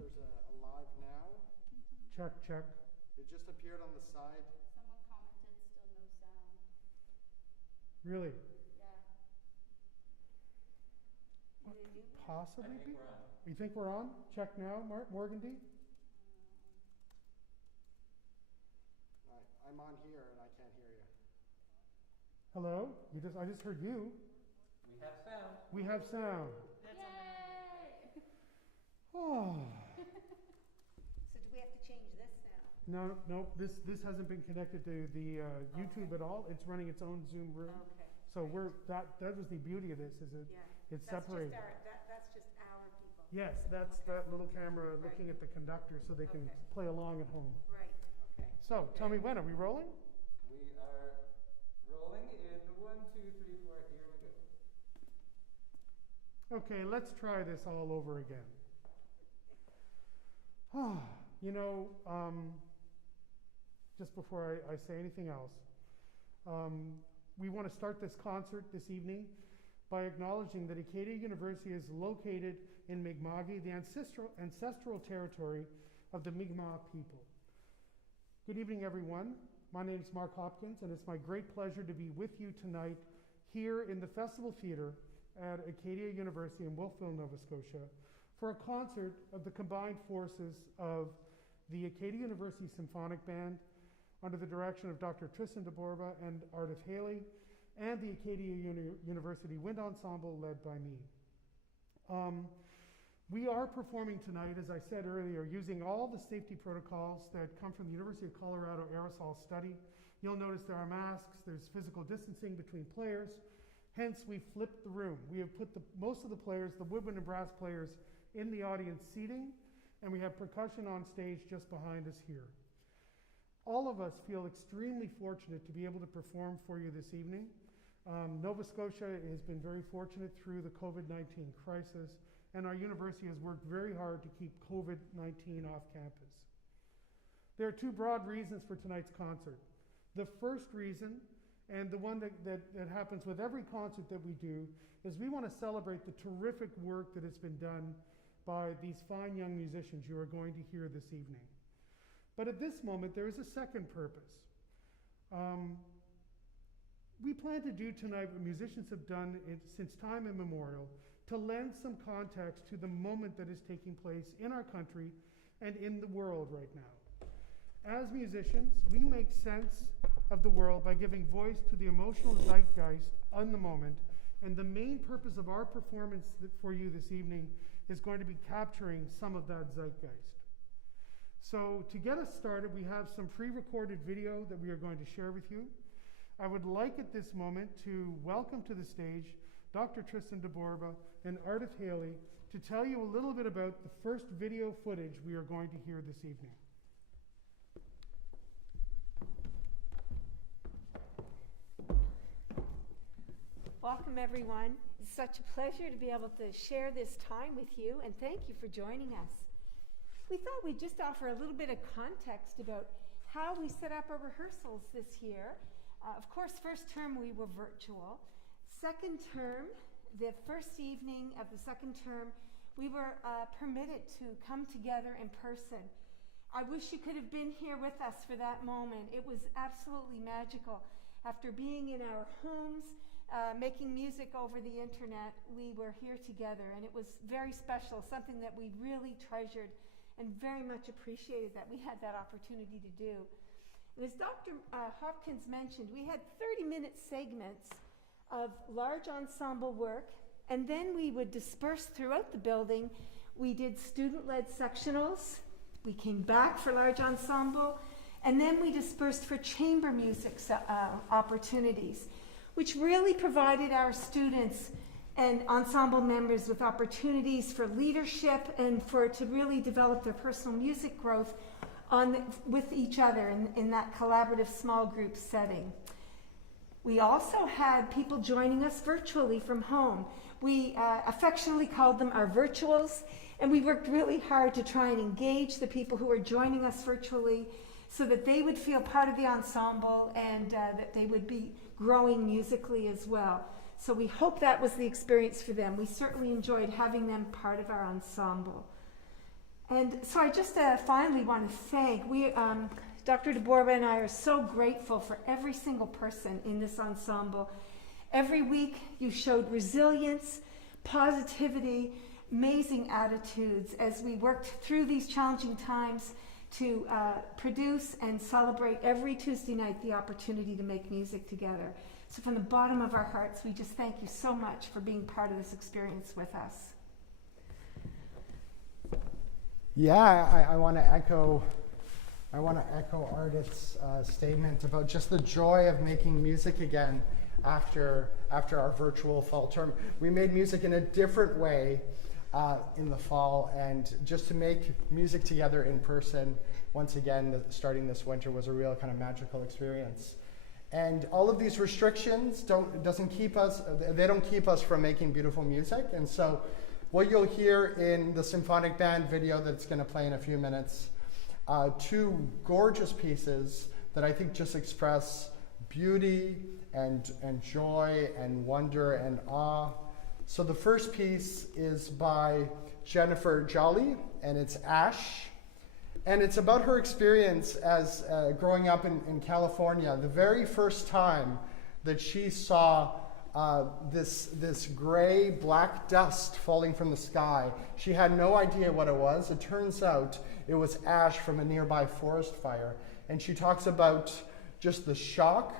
there's a live now. Check, check. It just appeared on the side. Someone commented still no sound. Really? Yeah. What could possibly be? We're on. You think we're on? Check now, Morgan D. I'm on here and I can't hear you. Hello? I just heard you. We have sound. We have sound. Yay! Oh. So do we have to change this now? No, this hasn't been connected to the YouTube at all. It's running its own Zoom room. Okay. So that was the beauty of this, is it? Yeah. It's separated. That's just our people. Yes, that's that little camera looking Right. at the conductor so they can Okay. play along at home. Right, okay. So tell me when, are we rolling? We are rolling in 1, 2, 3, 4. Here we go. Okay, let's try this all over again. Just before I say anything else, we want to start this concert this evening by acknowledging that Acadia University is located in Mi'kma'ki, the ancestral territory of the Mi'kmaq people. Good evening, everyone. My name is Mark Hopkins, and it's my great pleasure to be with you tonight here in the Festival Theatre at Acadia University in Wolfville, Nova Scotia, for a concert of the combined forces of the Acadia University Symphonic Band under the direction of Dr. Tristan de Borba and Ardith, and the Acadia University Wind Ensemble led by me. We are performing tonight, as I said earlier, using all the safety protocols that come from the University of Colorado aerosol study. You'll notice there are masks, there's physical distancing between players, hence we flipped the room. We have put most of the players, the woodwind and brass players, in the audience seating, and we have percussion on stage just behind us here. All of us feel extremely fortunate to be able to perform for you this evening. Nova Scotia has been very fortunate through the COVID-19 crisis, and our university has worked very hard to keep COVID-19 off campus. There are two broad reasons for tonight's concert. The first reason, and the one that happens with every concert that we do, is we want to celebrate the terrific work that has been done by these fine young musicians you are going to hear this evening. But at this moment, there is a second purpose. We plan to do tonight what musicians have done since time immemorial, to lend some context to the moment that is taking place in our country and in the world right now. As musicians, we make sense of the world by giving voice to the emotional zeitgeist on the moment, and the main purpose of our performance for you this evening is going to be capturing some of that zeitgeist. So to get us started, we have some pre-recorded video that we are going to share with you. I would like at this moment to welcome to the stage Dr. Tristan de Borba and Ardith to tell you a little bit about the first video footage we are going to hear this evening. Welcome, everyone. It's such a pleasure to be able to share this time with you, and thank you for joining us. We thought we'd just offer a little bit of context about how we set up our rehearsals this year. Of course, first term we were virtual. Second term, the first evening of the second term, we were permitted to come together in person. I wish you could have been here with us for that moment. It was absolutely magical. After being in our homes, making music over the internet, we were here together, and it was very special, something that we really treasured and very much appreciated that we had that opportunity to do. And as Dr. Hopkins mentioned, we had 30-minute segments of large ensemble work, and then we would disperse throughout the building. We did student-led sectionals, we came back for large ensemble, and then we dispersed for chamber music opportunities, which really provided our students and ensemble members with opportunities for leadership and to really develop their personal music growth with each other in that collaborative small group setting. We also had people joining us virtually from home. We affectionately called them our virtuals, and we worked really hard to try and engage the people who were joining us virtually so that they would feel part of the ensemble and that they would be growing musically as well. So we hope that was the experience for them. We certainly enjoyed having them part of our ensemble. And so I just finally want to thank, Dr. Borba and I are so grateful for every single person in this ensemble. Every week you showed resilience, positivity, amazing attitudes as we worked through these challenging times to produce and celebrate every Tuesday night the opportunity to make music together. So from the bottom of our hearts, we just thank you so much for being part of this experience with us. Yeah, I want to echo Ardith's statement about just the joy of making music again after our virtual fall term. We made music in a different way in the fall, and just to make music together in person once again starting this winter was a real kind of magical experience. And all of these restrictions don't keep us from making beautiful music. And so what you'll hear in the symphonic band video that's going to play in a few minutes, two gorgeous pieces that I think just express beauty and joy and wonder and awe. So the first piece is by Jennifer Jolly, and it's Ash. And it's about her experience as growing up in California. The very first time that she saw this gray black dust falling from the sky, she had no idea what it was. It turns out it was ash from a nearby forest fire. And she talks about just the shock,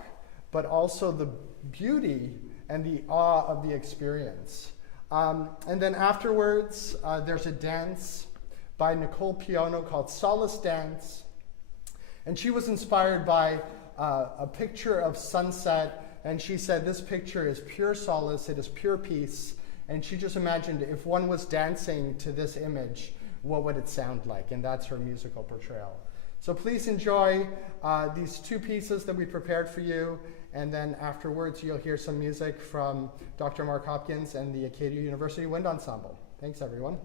but also the beauty and the awe of the experience. And then afterwards, there's a dance by Nicole Piono called Solace Dance. And she was inspired by a picture of sunset, and she said this picture is pure solace, it is pure peace. And she just imagined if one was dancing to this image, what would it sound like? And that's her musical portrayal. So please enjoy these two pieces that we prepared for you, and then afterwards you'll hear some music from Dr. Mark Hopkins and the Acadia University Wind Ensemble. Thanks, everyone.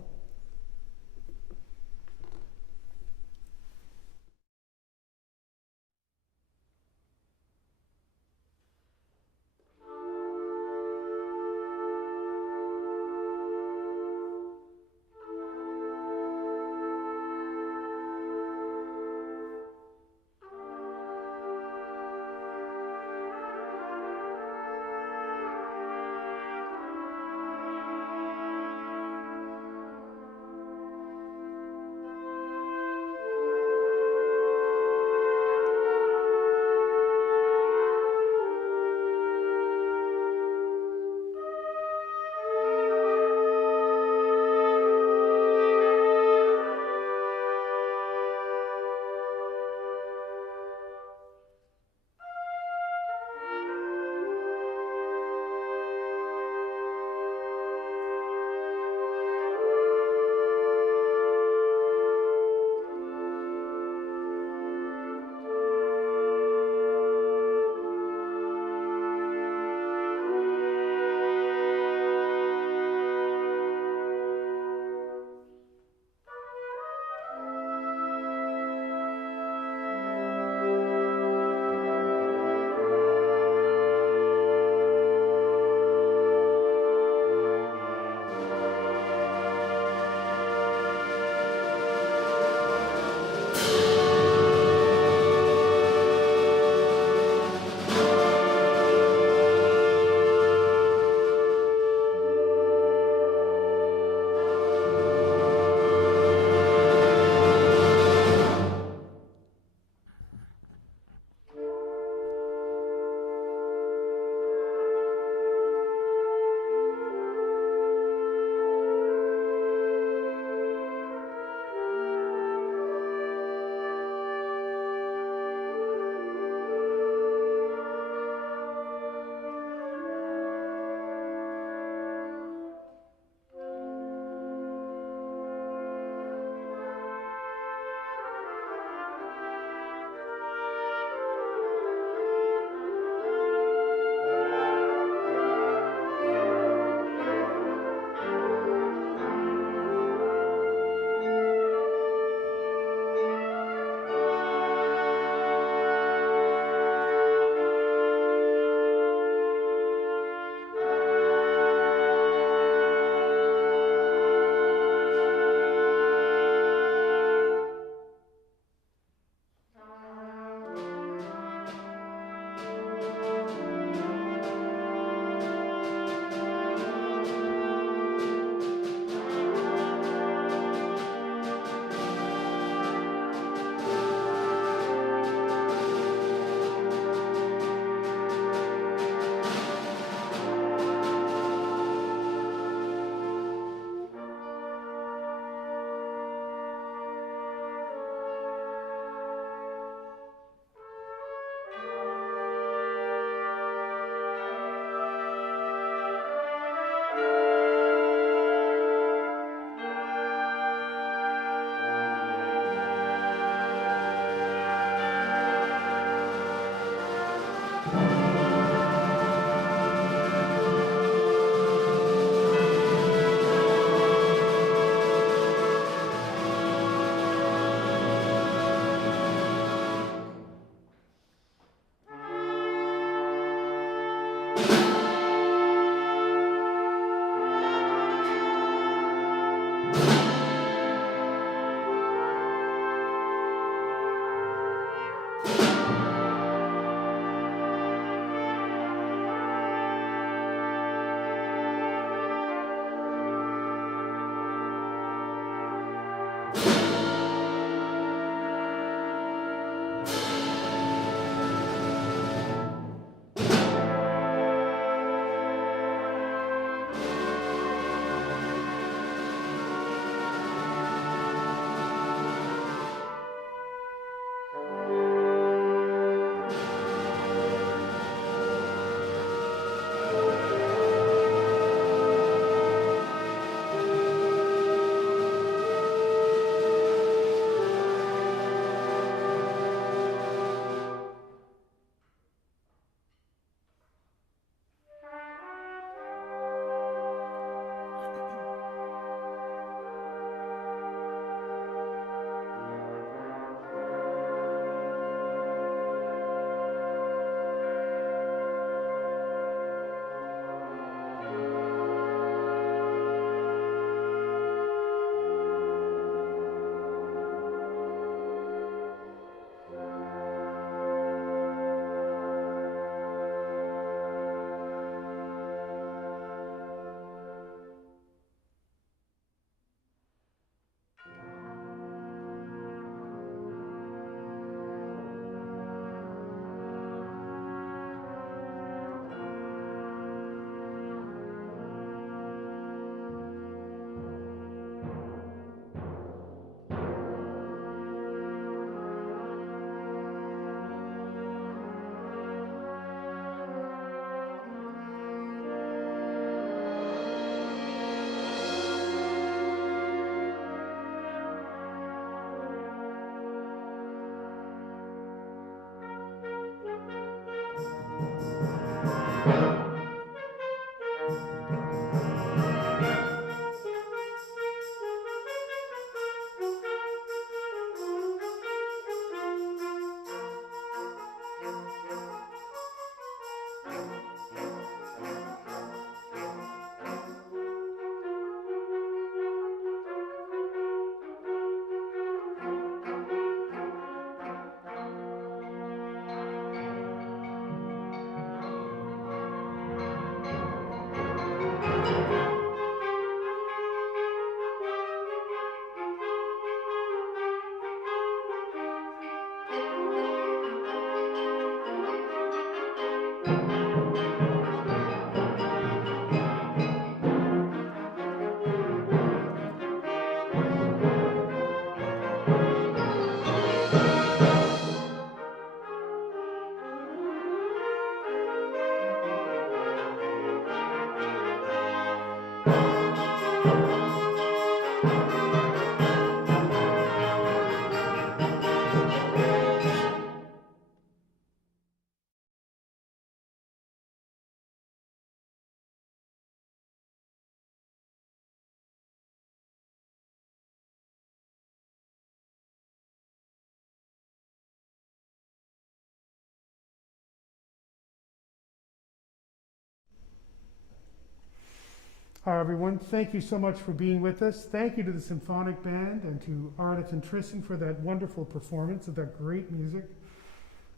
Hi everyone, thank you so much for being with us. Thank you to the Symphonic Band and to Ardith and Tristan for that wonderful performance of that great music.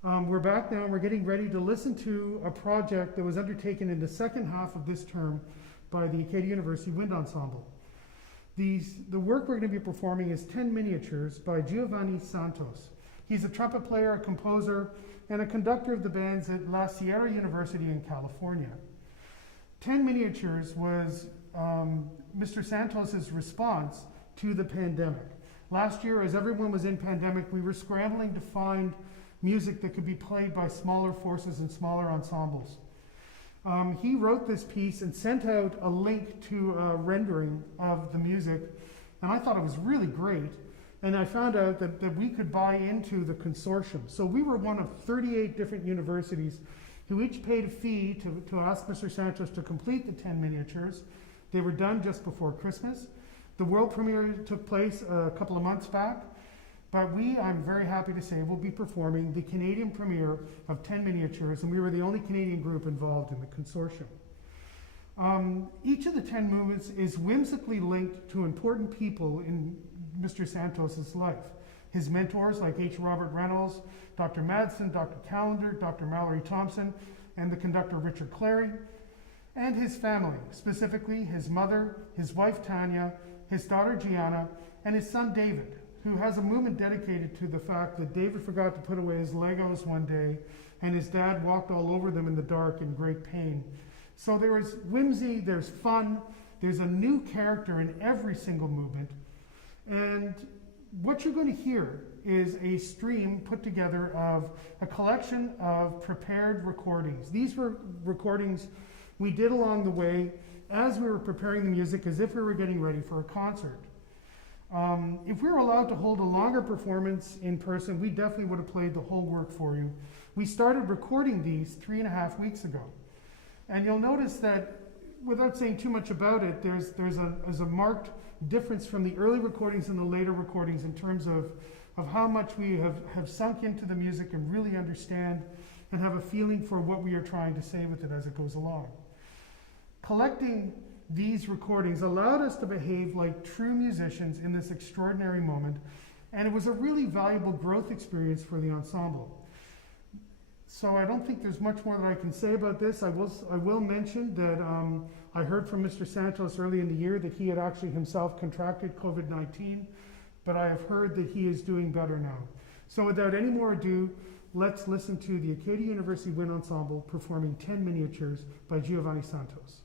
We're back now and we're getting ready to listen to a project that was undertaken in the second half of this term by the Acadia University Wind Ensemble. The work we're going to be performing is 10 miniatures by Giovanni Santos. He's a trumpet player, a composer, and a conductor of the bands at La Sierra University in California. 10 miniatures was Mr. Santos's response to the pandemic. Last year, as everyone was in pandemic, we were scrambling to find music that could be played by smaller forces and smaller ensembles. He wrote this piece and sent out a link to a rendering of the music, and I thought it was really great. And I found out that we could buy into the consortium. So we were one of 38 different universities who each paid a fee to ask Mr. Santos to complete the 10 miniatures. They were done just before Christmas. The world premiere took place a couple of months back, but I'm very happy to say, will be performing the Canadian premiere of 10 miniatures, and we were the only Canadian group involved in the consortium. Each of the 10 movements is whimsically linked to important people in Mr. Santos's life. His mentors like H. Robert Reynolds, Dr. Madsen, Dr. Callender, Dr. Mallory Thompson, and the conductor Richard Clary, and his family, specifically his mother, his wife Tanya, his daughter Gianna, and his son David, who has a movement dedicated to the fact that David forgot to put away his Legos one day, and his dad walked all over them in the dark in great pain. So there is whimsy, there's fun, there's a new character in every single movement, and what you're going to hear is a stream put together of a collection of prepared recordings. These were recordings we did along the way as we were preparing the music, as if we were getting ready for a concert. If we were allowed to hold a longer performance in person, we definitely would have played the whole work for you. We started recording these 3.5 weeks ago. And you'll notice that, without saying too much about it, there's a marked difference from the early recordings and the later recordings in terms of how much we have sunk into the music and really understand and have a feeling for what we are trying to say with it as it goes along. Collecting these recordings allowed us to behave like true musicians in this extraordinary moment, and it was a really valuable growth experience for the ensemble. So I don't think there's much more that I can say about this. I will mention that I heard from Mr. Santos early in the year that he had actually himself contracted COVID-19, but I have heard that he is doing better now. So without any more ado, let's listen to the Acadia University Wind Ensemble performing 10 miniatures by Giovanni Santos.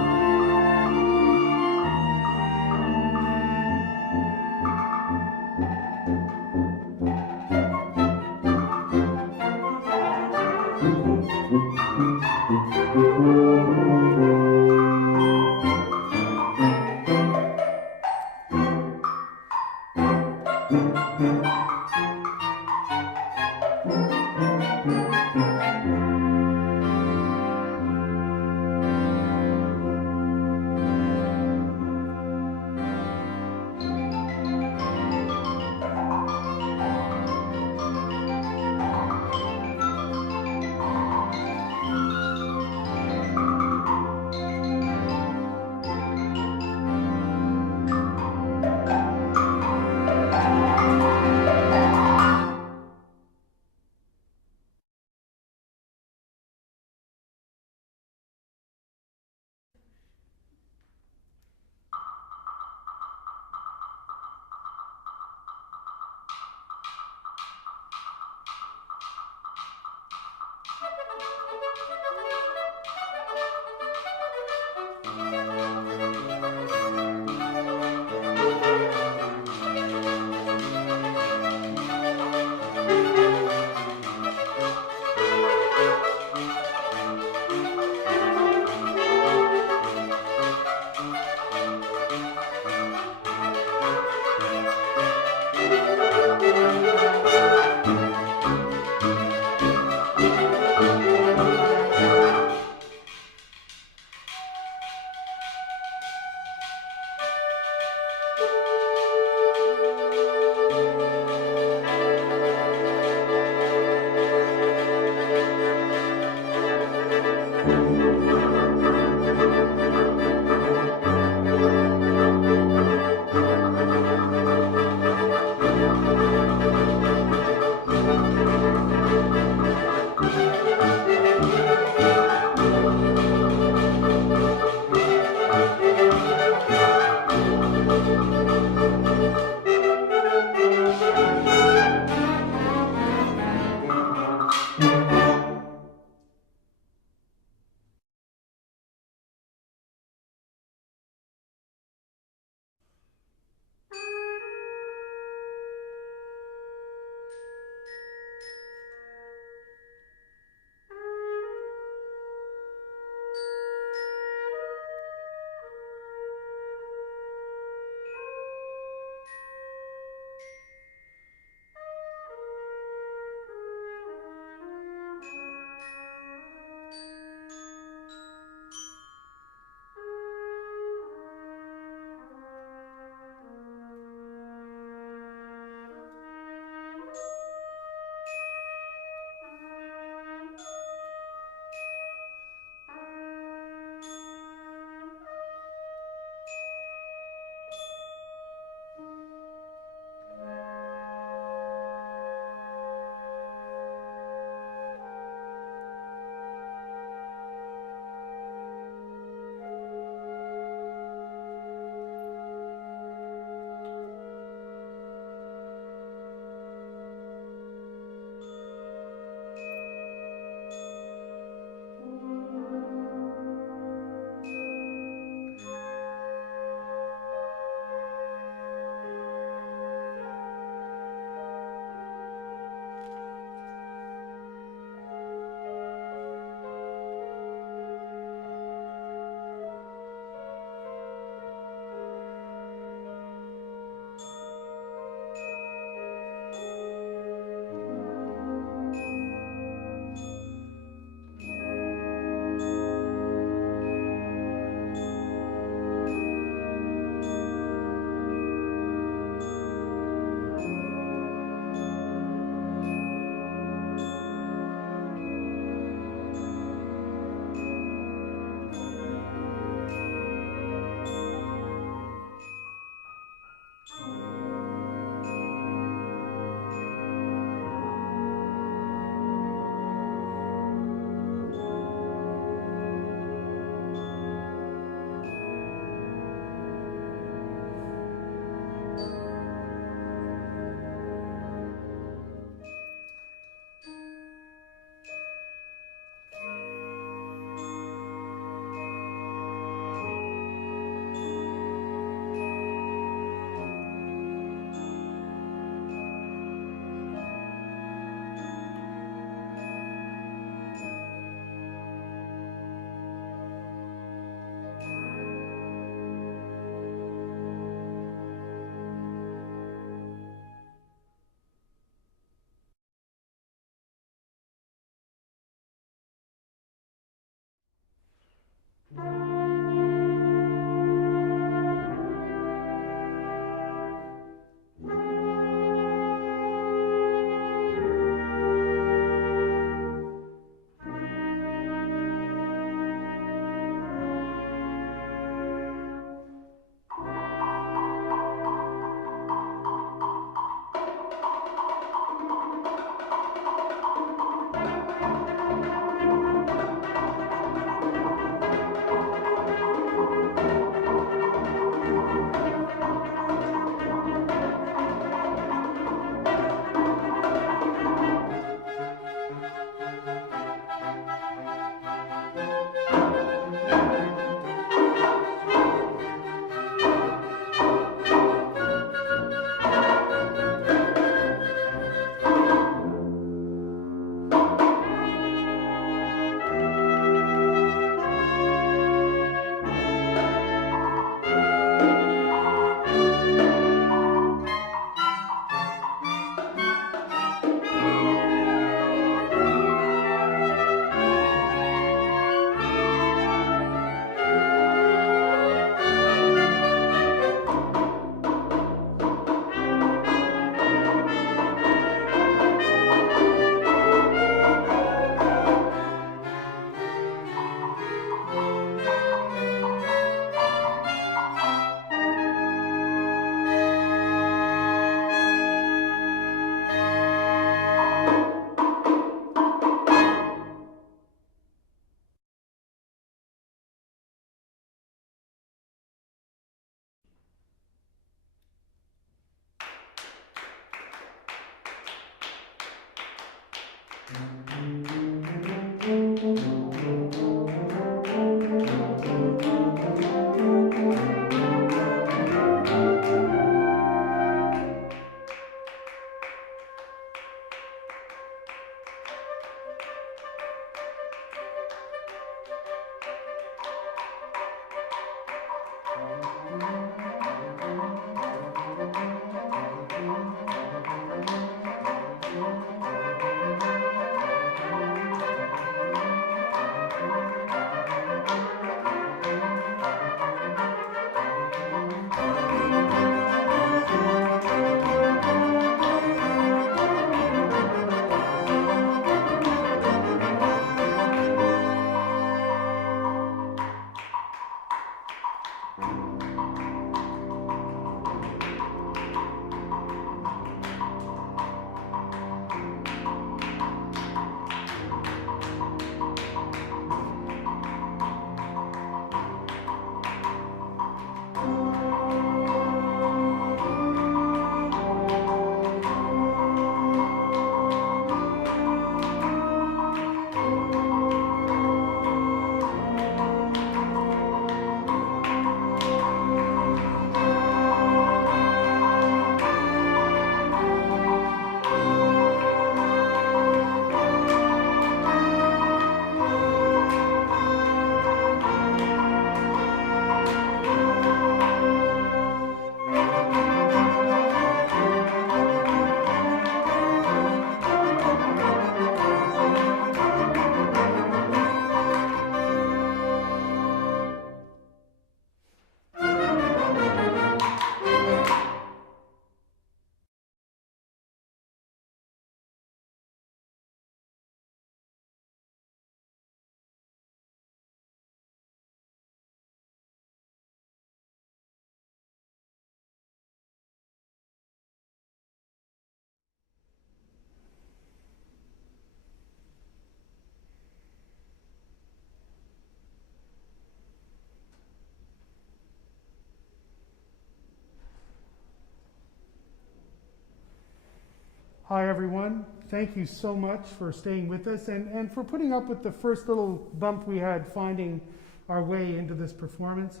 Hi, everyone. Thank you so much for staying with us and for putting up with the first little bump we had finding our way into this performance.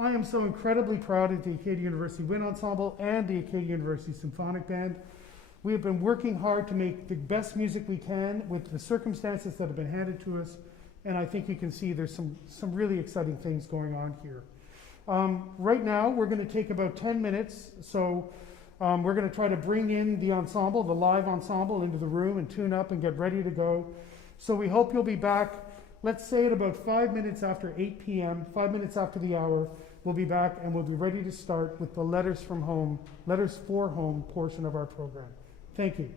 I am so incredibly proud of the Acadia University Wind Ensemble and the Acadia University Symphonic Band. We have been working hard to make the best music we can with the circumstances that have been handed to us, and I think you can see there's some really exciting things going on here. Right now, we're going to take about 10 minutes, so we're going to try to bring in the ensemble, the live ensemble, into the room and tune up and get ready to go. So we hope you'll be back, let's say at about 5 minutes after 8 p.m., 5 minutes after the hour, we'll be back and we'll be ready to start with the Letters from Home, Letters for Home portion of our program. Thank you.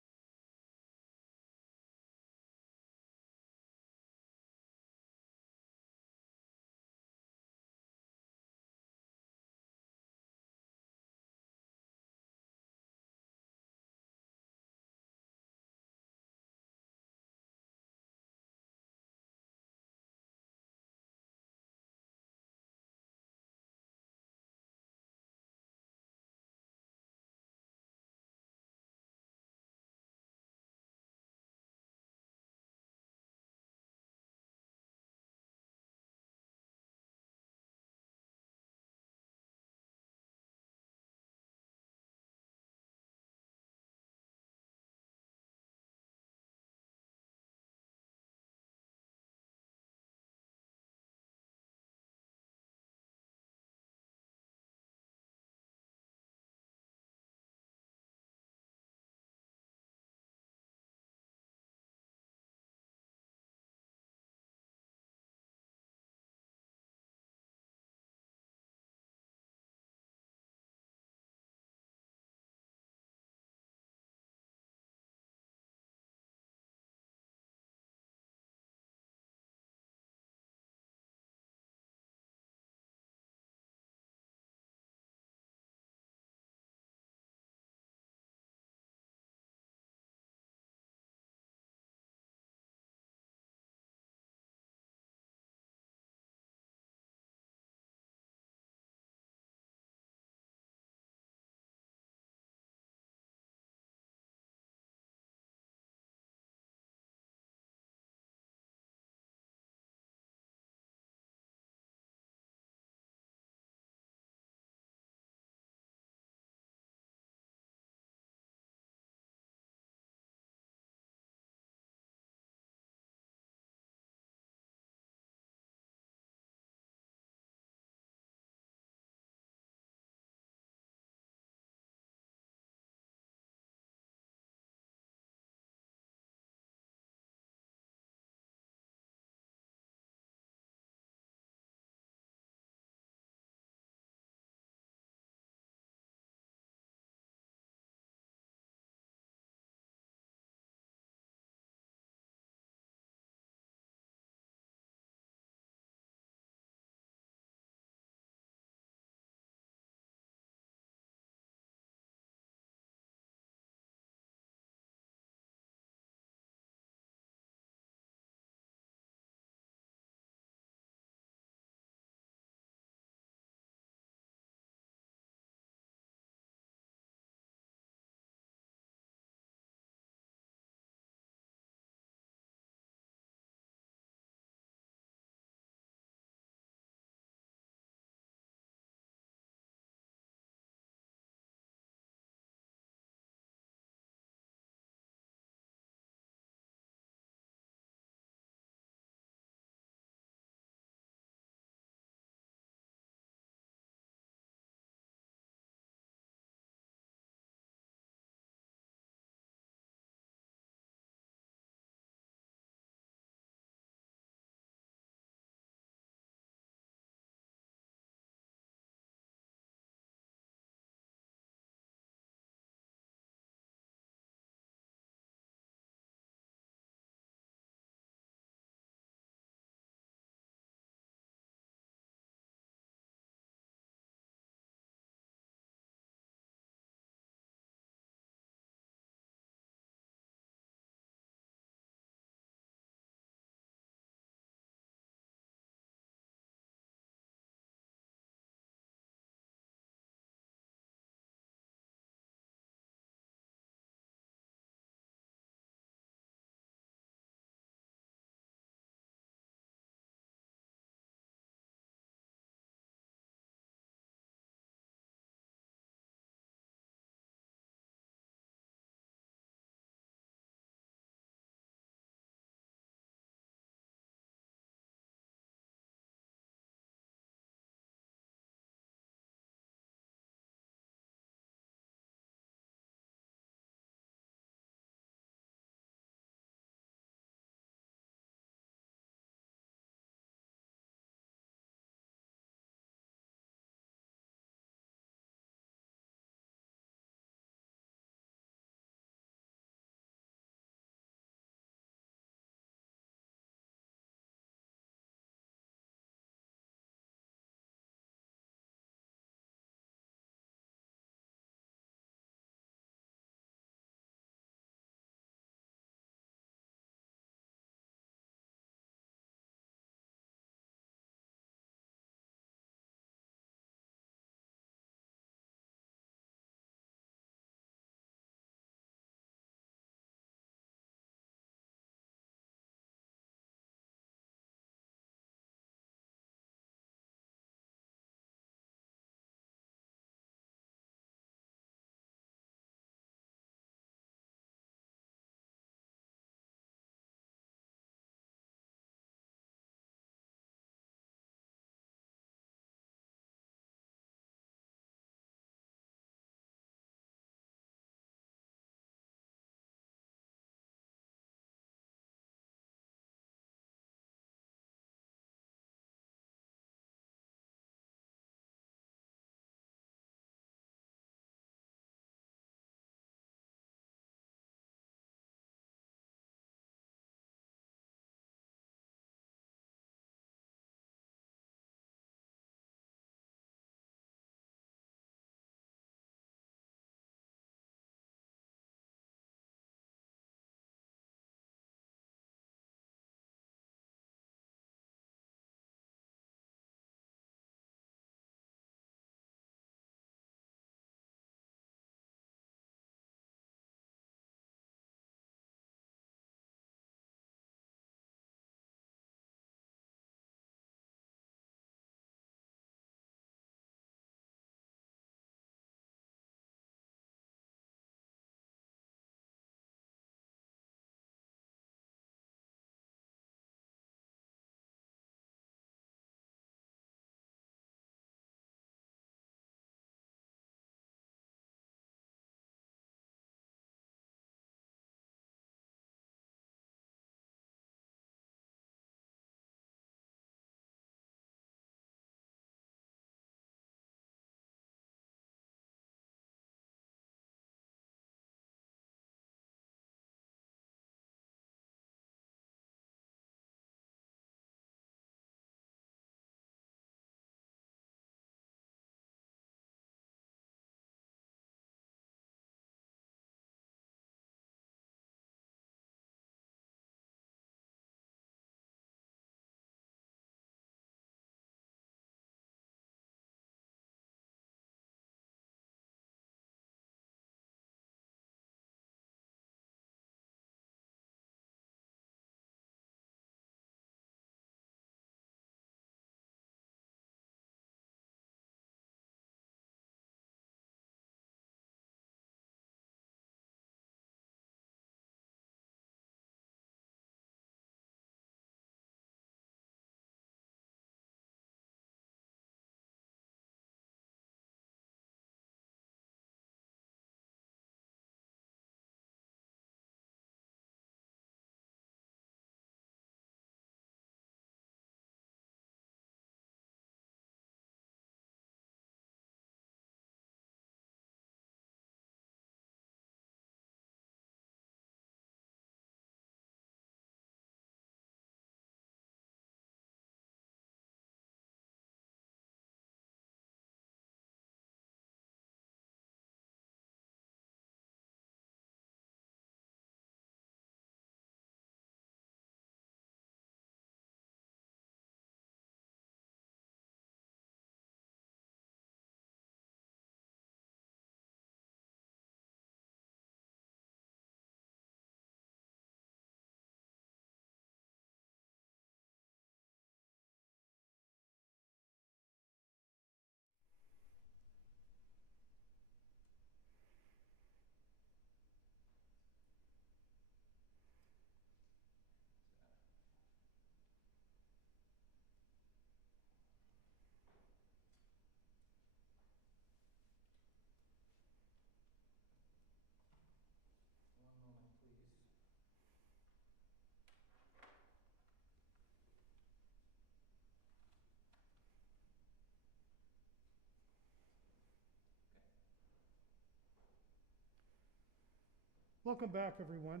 Welcome back, everyone.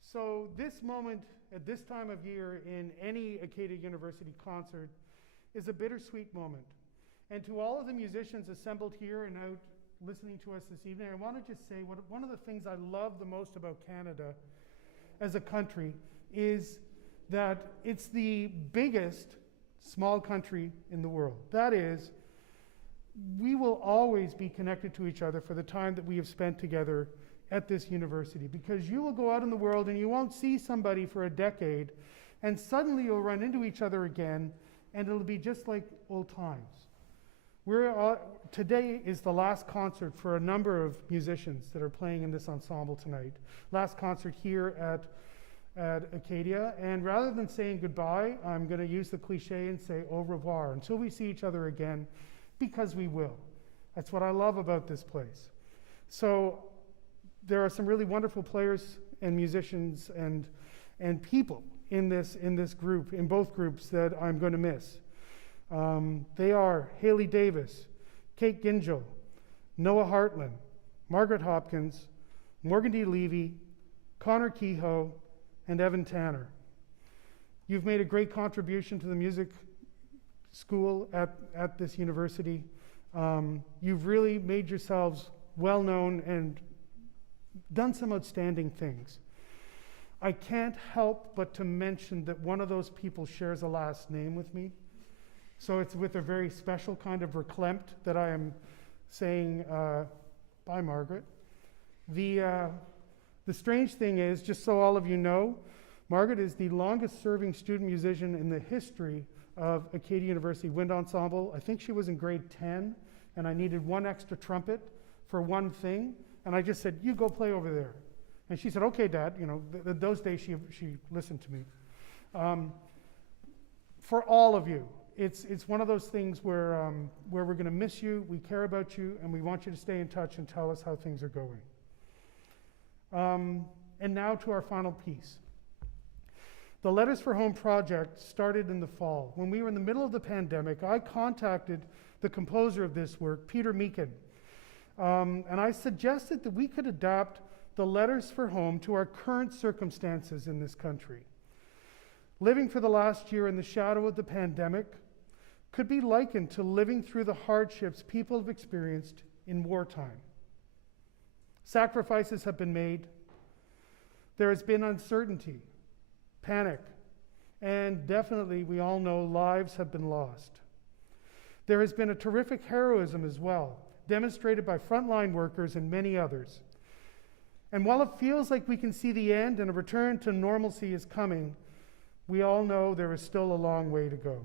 So this moment at this time of year in any Acadia University concert is a bittersweet moment. And to all of the musicians assembled here and out listening to us this evening, I want to just say one of the things I love the most about Canada as a country is that it's the biggest small country in the world. That is, we will always be connected to each other for the time that we have spent together at this university, because you will go out in the world and you won't see somebody for a decade, and suddenly you'll run into each other again, and it'll be just like old times. Today is the last concert for a number of musicians that are playing in this ensemble tonight. Last concert here at Acadia, and rather than saying goodbye, I'm going to use the cliche and say au revoir until we see each other again, because we will. That's what I love about this place. So there are some really wonderful players and musicians and people in this group, in both groups, that I'm going to miss. They are Haley Davis, Kate Gingell, Noah Hartland, Margaret Hopkins, Morgan D. Levy, Connor Kehoe, and Evan Tanner. You've made a great contribution to the music school at this university. You've really made yourselves well known and done some outstanding things. I can't help but to mention that one of those people shares a last name with me. So it's with a very special kind of verklempt that I am saying bye, Margaret. The strange thing is, just so all of you know, Margaret is the longest serving student musician in the history of Acadia University Wind Ensemble. I think she was in grade 10, and I needed one extra trumpet for one thing. And I just said, you go play over there. And she said, okay, Dad. You know, those days she listened to me. For all of you, it's one of those things where we're going to miss you, we care about you, and we want you to stay in touch and tell us how things are going. And now to our final piece. The Letters for Home project started in the fall. When we were in the middle of the pandemic, I contacted the composer of this work, Peter Meakin, and I suggested that we could adapt the Letters for Home to our current circumstances in this country. Living for the last year in the shadow of the pandemic could be likened to living through the hardships people have experienced in wartime. Sacrifices have been made. There has been uncertainty, panic, and definitely, we all know, lives have been lost. There has been a terrific heroism as well, demonstrated by frontline workers and many others. And while it feels like we can see the end and a return to normalcy is coming, we all know there is still a long way to go.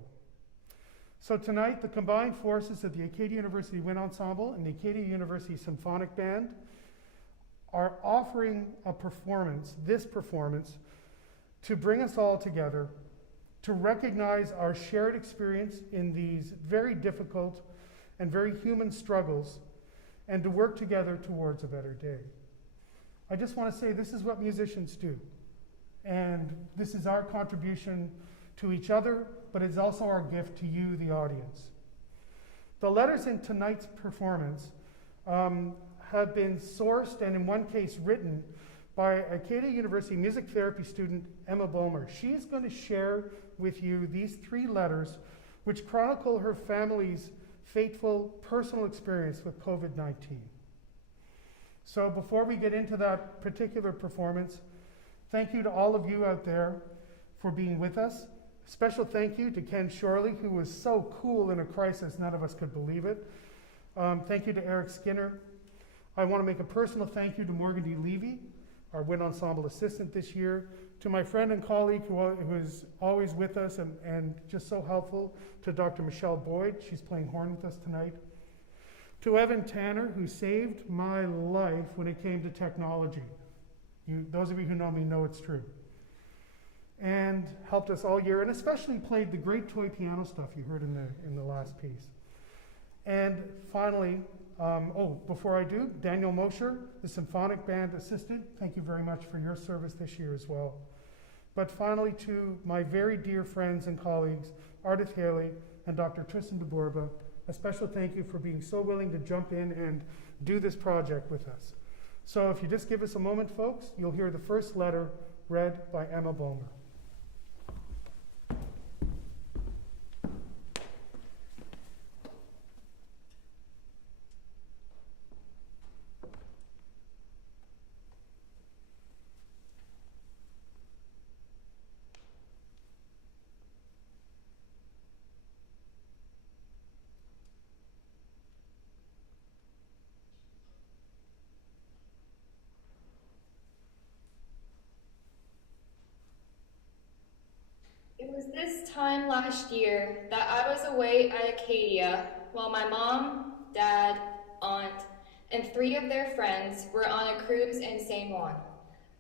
So tonight, the combined forces of the Acadia University Wind Ensemble and the Acadia University Symphonic Band are offering a performance, this performance, to bring us all together, to recognize our shared experience in these very difficult and very human struggles, and to work together towards a better day. I just want to say this is what musicians do. And this is our contribution to each other, but it's also our gift to you, the audience. The letters in tonight's performance have been sourced and in one case written by Acadia University music therapy student Emma Bomer. She is going to share with you these 3 letters which chronicle her family's fateful personal experience with COVID-19. So before we get into that particular performance, thank you to all of you out there for being with us. Special thank you to Ken Shorley, who was so cool in a crisis, none of us could believe it. Thank you to Eric Skinner. I want to make a personal thank you to Morgan D. Levy, our Wind Ensemble assistant this year, to my friend and colleague who is always with us and just so helpful, to Dr. Michelle Boyd, she's playing horn with us tonight, to Evan Tanner, who saved my life when it came to technology. Those of you who know me know it's true. And helped us all year, and especially played the great toy piano stuff you heard in the last piece. And finally, before I do, Daniel Mosher, the Symphonic Band assistant, thank you very much for your service this year as well. But finally, to my very dear friends and colleagues, Ardith Haley and Dr. Tristan de Borba, a special thank you for being so willing to jump in and do this project with us. So if you just give us a moment, folks, you'll hear the first letter read by Emma Bomer. It was this time last year that I was away at Acadia while my mom, dad, aunt, and 3 of their friends were on a cruise in San Juan.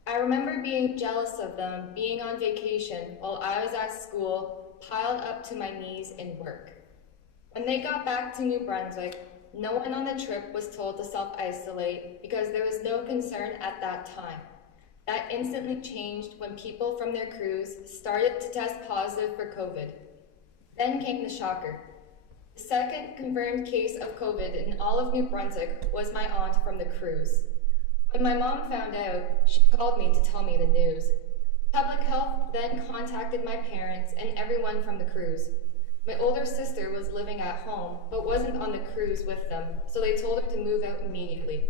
I remember being jealous of them being on vacation while I was at school, piled up to my knees in work. When they got back to New Brunswick, no one on the trip was told to self-isolate because there was no concern at that time. That instantly changed when people from their cruise started to test positive for COVID. Then came the shocker. The second confirmed case of COVID in all of New Brunswick was my aunt from the cruise. When my mom found out, she called me to tell me the news. Public health then contacted my parents and everyone from the cruise. My older sister was living at home, but wasn't on the cruise with them, so they told her to move out immediately.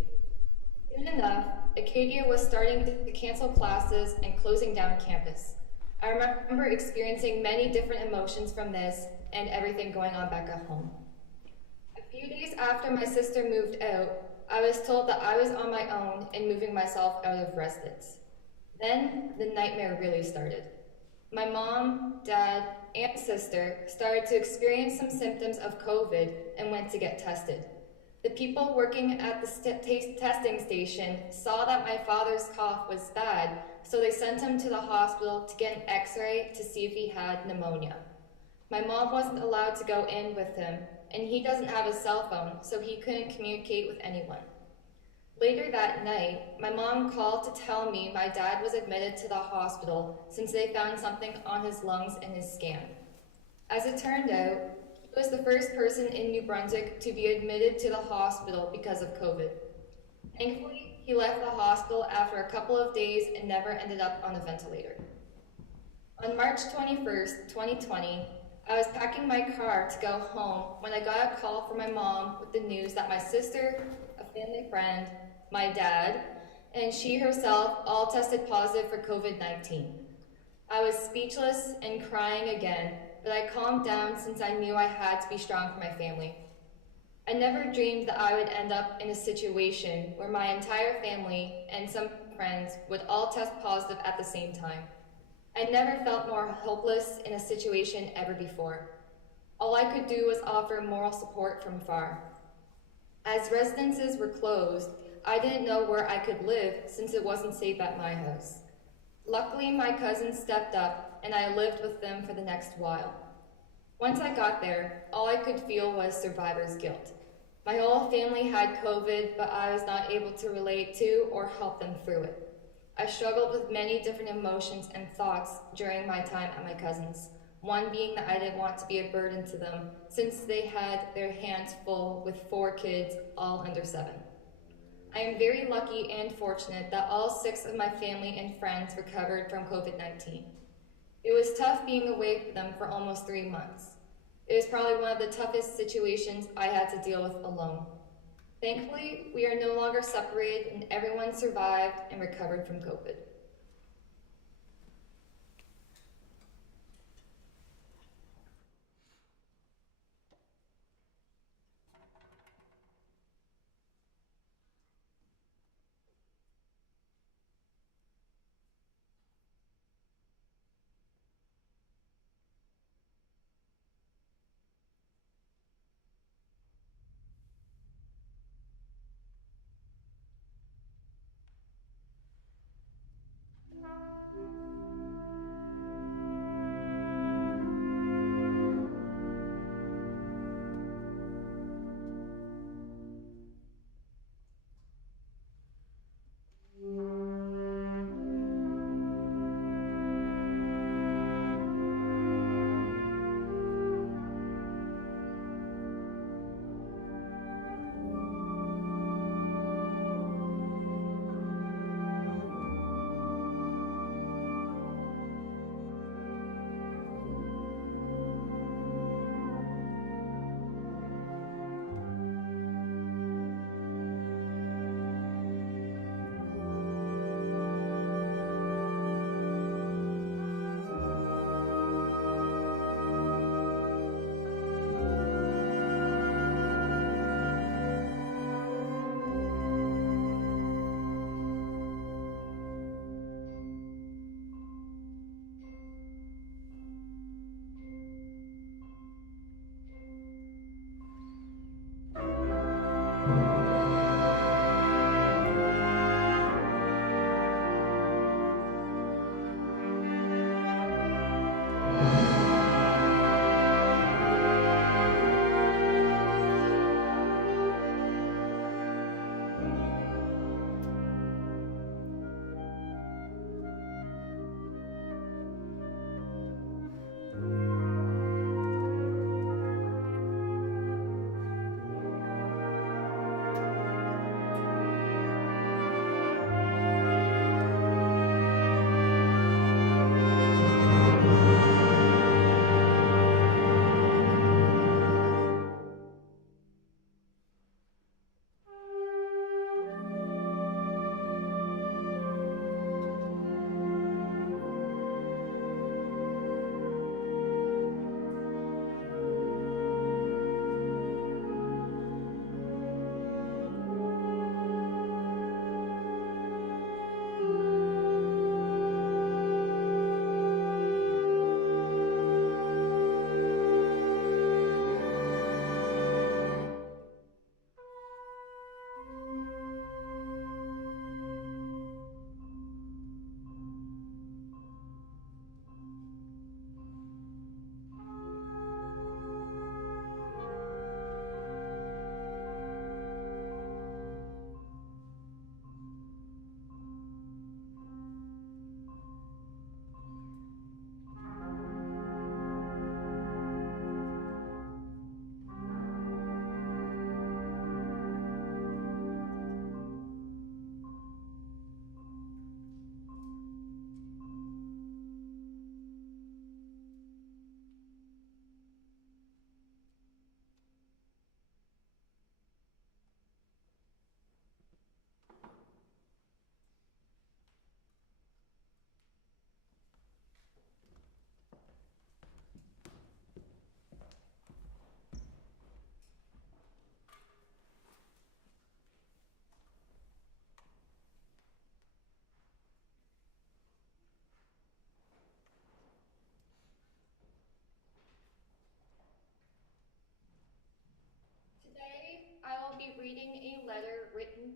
Soon enough, Acadia was starting to cancel classes and closing down campus. I remember experiencing many different emotions from this and everything going on back at home. A few days after my sister moved out, I was told that I was on my own and moving myself out of residence. Then the nightmare really started. My mom, dad, and sister started to experience some symptoms of COVID and went to get tested. The people working at the testing station saw that my father's cough was bad, so they sent him to the hospital to get an x-ray to see if he had pneumonia. My mom wasn't allowed to go in with him, and he doesn't have a cell phone, so he couldn't communicate with anyone. Later that night, my mom called to tell me my dad was admitted to the hospital since they found something on his lungs in his scan. As it turned out, he was the first person in New Brunswick to be admitted to the hospital because of COVID. Thankfully, he left the hospital after a couple of days and never ended up on a ventilator. On March 21st, 2020, I was packing my car to go home when I got a call from my mom with the news that my sister, a family friend, my dad, and she herself all tested positive for COVID-19. I was speechless and crying again, but I calmed down since I knew I had to be strong for my family. I never dreamed that I would end up in a situation where my entire family and some friends would all test positive at the same time. I never felt more hopeless in a situation ever before. All I could do was offer moral support from far. As residences were closed, I didn't know where I could live since it wasn't safe at my house. Luckily, my cousins stepped up and I lived with them for the next while. Once I got there, all I could feel was survivor's guilt. My whole family had COVID, but I was not able to relate to or help them through it. I struggled with many different emotions and thoughts during my time at my cousins', one being that I didn't want to be a burden to them since they had their hands full with 4 kids, all under 7. I am very lucky and fortunate that all 6 of my family and friends recovered from COVID-19. It was tough being away from them for almost 3 months. It was probably one of the toughest situations I had to deal with alone. Thankfully, we are no longer separated and everyone survived and recovered from COVID.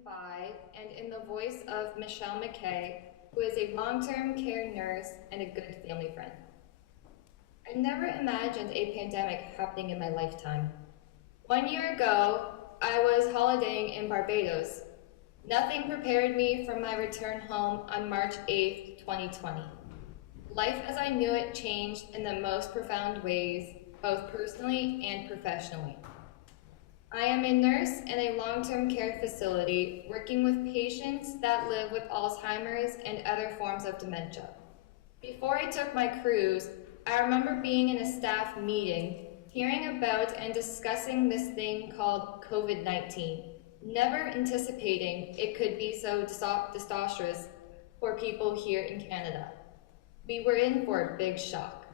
by and in the voice of Michelle McKay, who is a long-term care nurse and a good family friend. I never imagined a pandemic happening in my lifetime. 1 year ago, I was holidaying in Barbados. Nothing prepared me for my return home on March 8th, 2020. Life as I knew it changed in the most profound ways, both personally and professionally. I am a nurse in a long-term care facility working with patients that live with Alzheimer's and other forms of dementia. Before I took my cruise, I remember being in a staff meeting, hearing about and discussing this thing called COVID-19, never anticipating it could be so disastrous for people here in Canada. We were in for a big shock.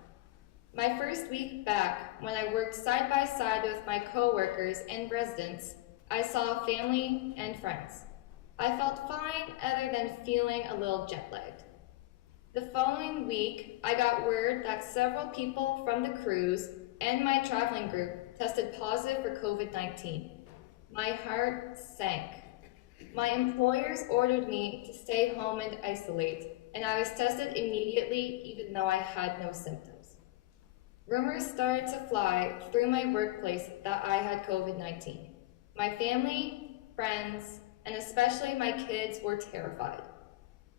My first week back, when I worked side by side with my coworkers and residents, I saw family and friends. I felt fine other than feeling a little jet-lagged. The following week, I got word that several people from the cruise and my traveling group tested positive for COVID-19. My heart sank. My employers ordered me to stay home and isolate, and I was tested immediately even though I had no symptoms. Rumors started to fly through my workplace that I had COVID-19. My family, friends, and especially my kids were terrified.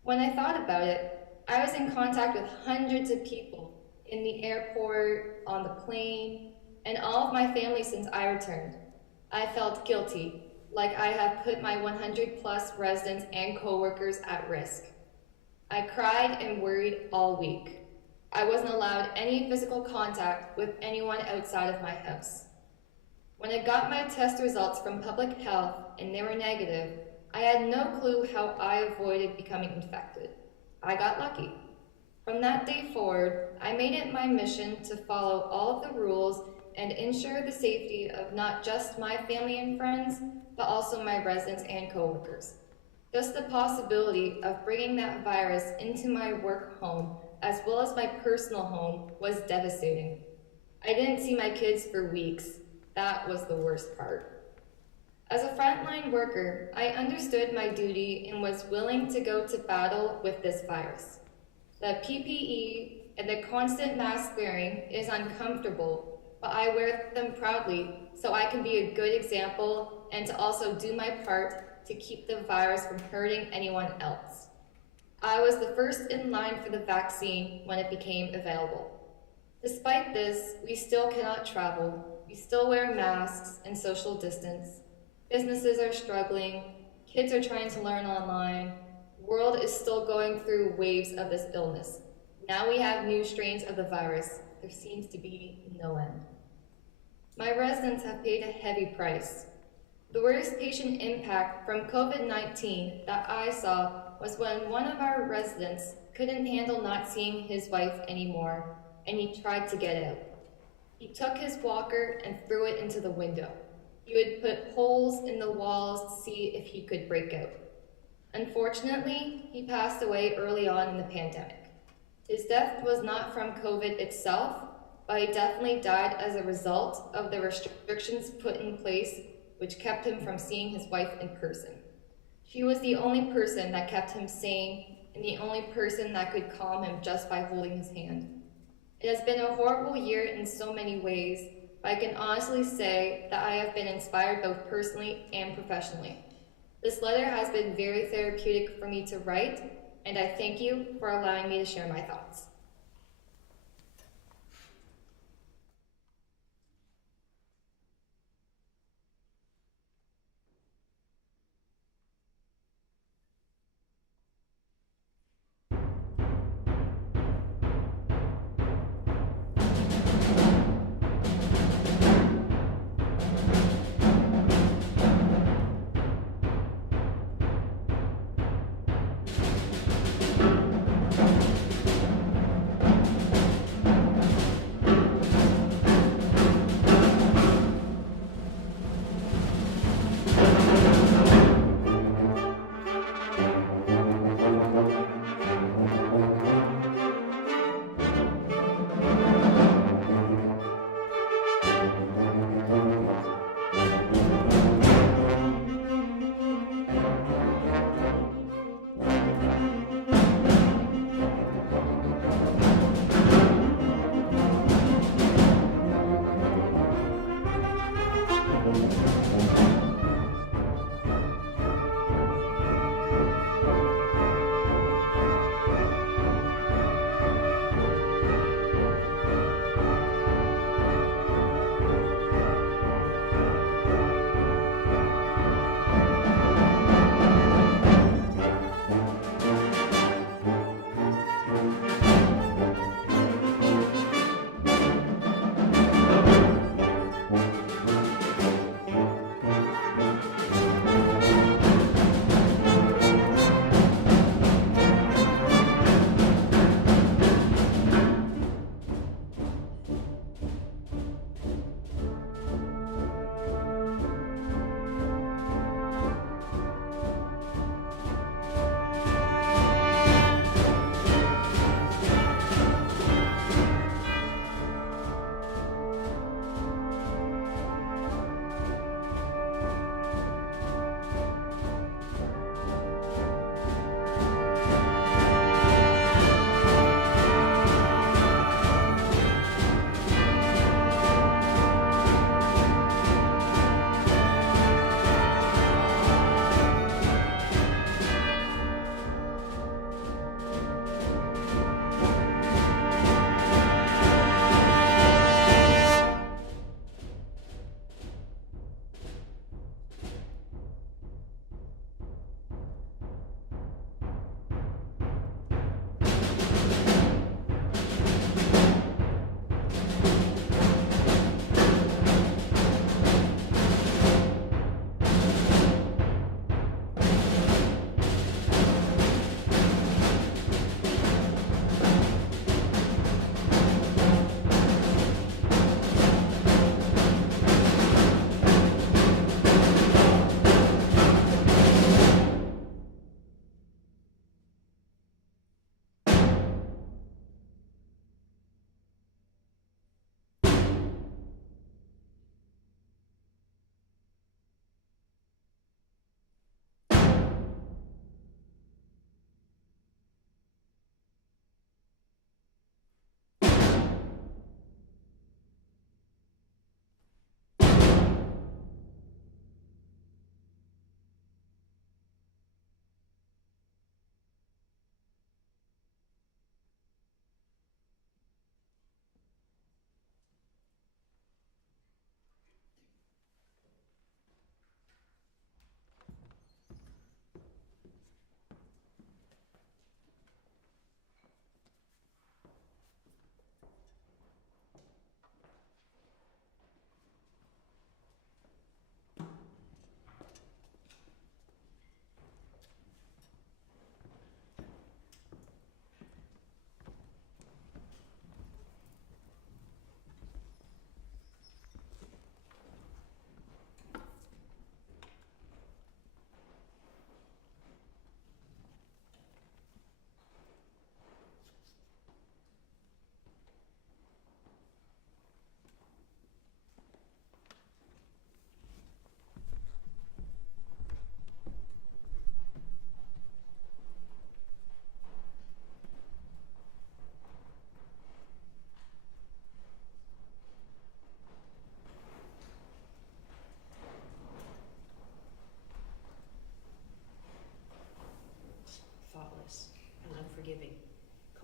When I thought about it, I was in contact with hundreds of people in the airport, on the plane, and all of my family since I returned. I felt guilty, like I have put my 100+ residents and coworkers at risk. I cried and worried all week. I wasn't allowed any physical contact with anyone outside of my house. When I got my test results from public health and they were negative, I had no clue how I avoided becoming infected. I got lucky. From that day forward, I made it my mission to follow all of the rules and ensure the safety of not just my family and friends, but also my residents and coworkers. Just the possibility of bringing that virus into my work home as well as my personal home was devastating. I didn't see my kids for weeks. That was the worst part. As a frontline worker, I understood my duty and was willing to go to battle with this virus. The PPE and the constant mask wearing is uncomfortable, but I wear them proudly so I can be a good example and to also do my part to keep the virus from hurting anyone else. I was the first in line for the vaccine when it became available. Despite this, we still cannot travel, we still wear masks and social distance. Businesses are struggling, kids are trying to learn online, the world is still going through waves of this illness. Now we have new strains of the virus. There seems to be no end. My residents have paid a heavy price. The worst patient impact from COVID-19 that I saw was when one of our residents couldn't handle not seeing his wife anymore, and he tried to get out. He took his walker and threw it into the window. He would put holes in the walls to see if he could break out. Unfortunately, he passed away early on in the pandemic. His death was not from COVID itself, but he definitely died as a result of the restrictions put in place, which kept him from seeing his wife in person. She was the only person that kept him sane and the only person that could calm him just by holding his hand. It has been a horrible year in so many ways, but I can honestly say that I have been inspired both personally and professionally. This letter has been very therapeutic for me to write, and I thank you for allowing me to share my thoughts.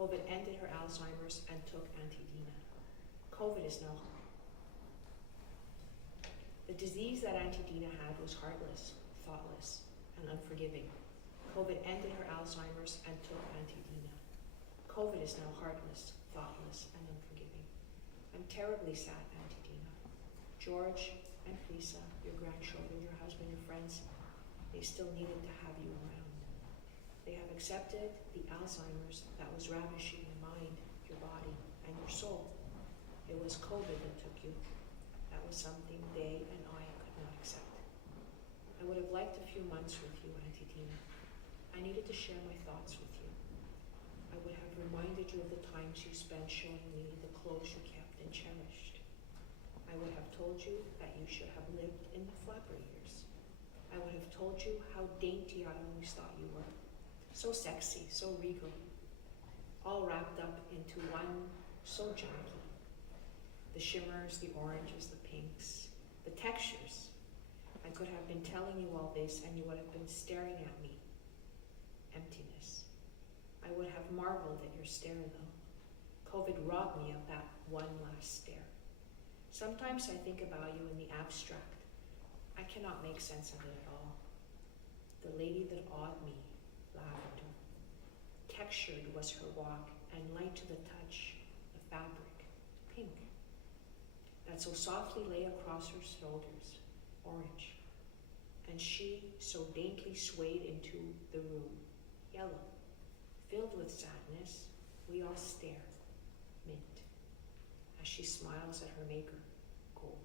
COVID ended her Alzheimer's and took Auntie Dina. COVID is now. The disease that Auntie Dina had was heartless, thoughtless, and unforgiving. COVID ended her Alzheimer's and took Auntie Dina. COVID is now heartless, thoughtless, and unforgiving. I'm terribly sad, Auntie Dina. George and Lisa, your grandchildren, your husband, your friends, they still needed to have you around. They have accepted the Alzheimer's that was ravishing your mind, your body, and your soul. It was COVID that took you. That was something they and I could not accept. I would have liked a few months with you, Auntie Dina. I needed to share my thoughts with you. I would have reminded you of the times you spent showing me the clothes you kept and cherished. I would have told you that you should have lived in the flapper years. I would have told you how dainty I always thought you were. So sexy, so regal. All wrapped up into one so junky. The shimmers, the oranges, the pinks, the textures. I could have been telling you all this and you would have been staring at me. Emptiness. I would have marveled at your stare though. COVID robbed me of that one last stare. Sometimes I think about you in the abstract. I cannot make sense of it at all. The lady that awed me, lavender. Textured was her walk and light to the touch, the fabric, pink. That so softly lay across her shoulders, orange. And she so daintily swayed into the room, yellow. Filled with sadness, we all stare, mint, as she smiles at her maker, gold.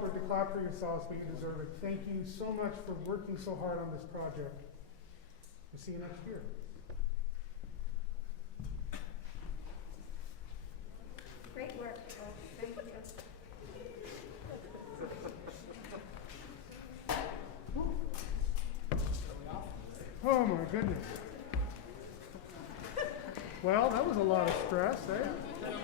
awkward to clap for yourselves, but you deserve it. Thank you so much for working so hard on this project. We'll see you next year. Great work, folks. Thank you. Oh my goodness. Well, that was a lot of stress, eh?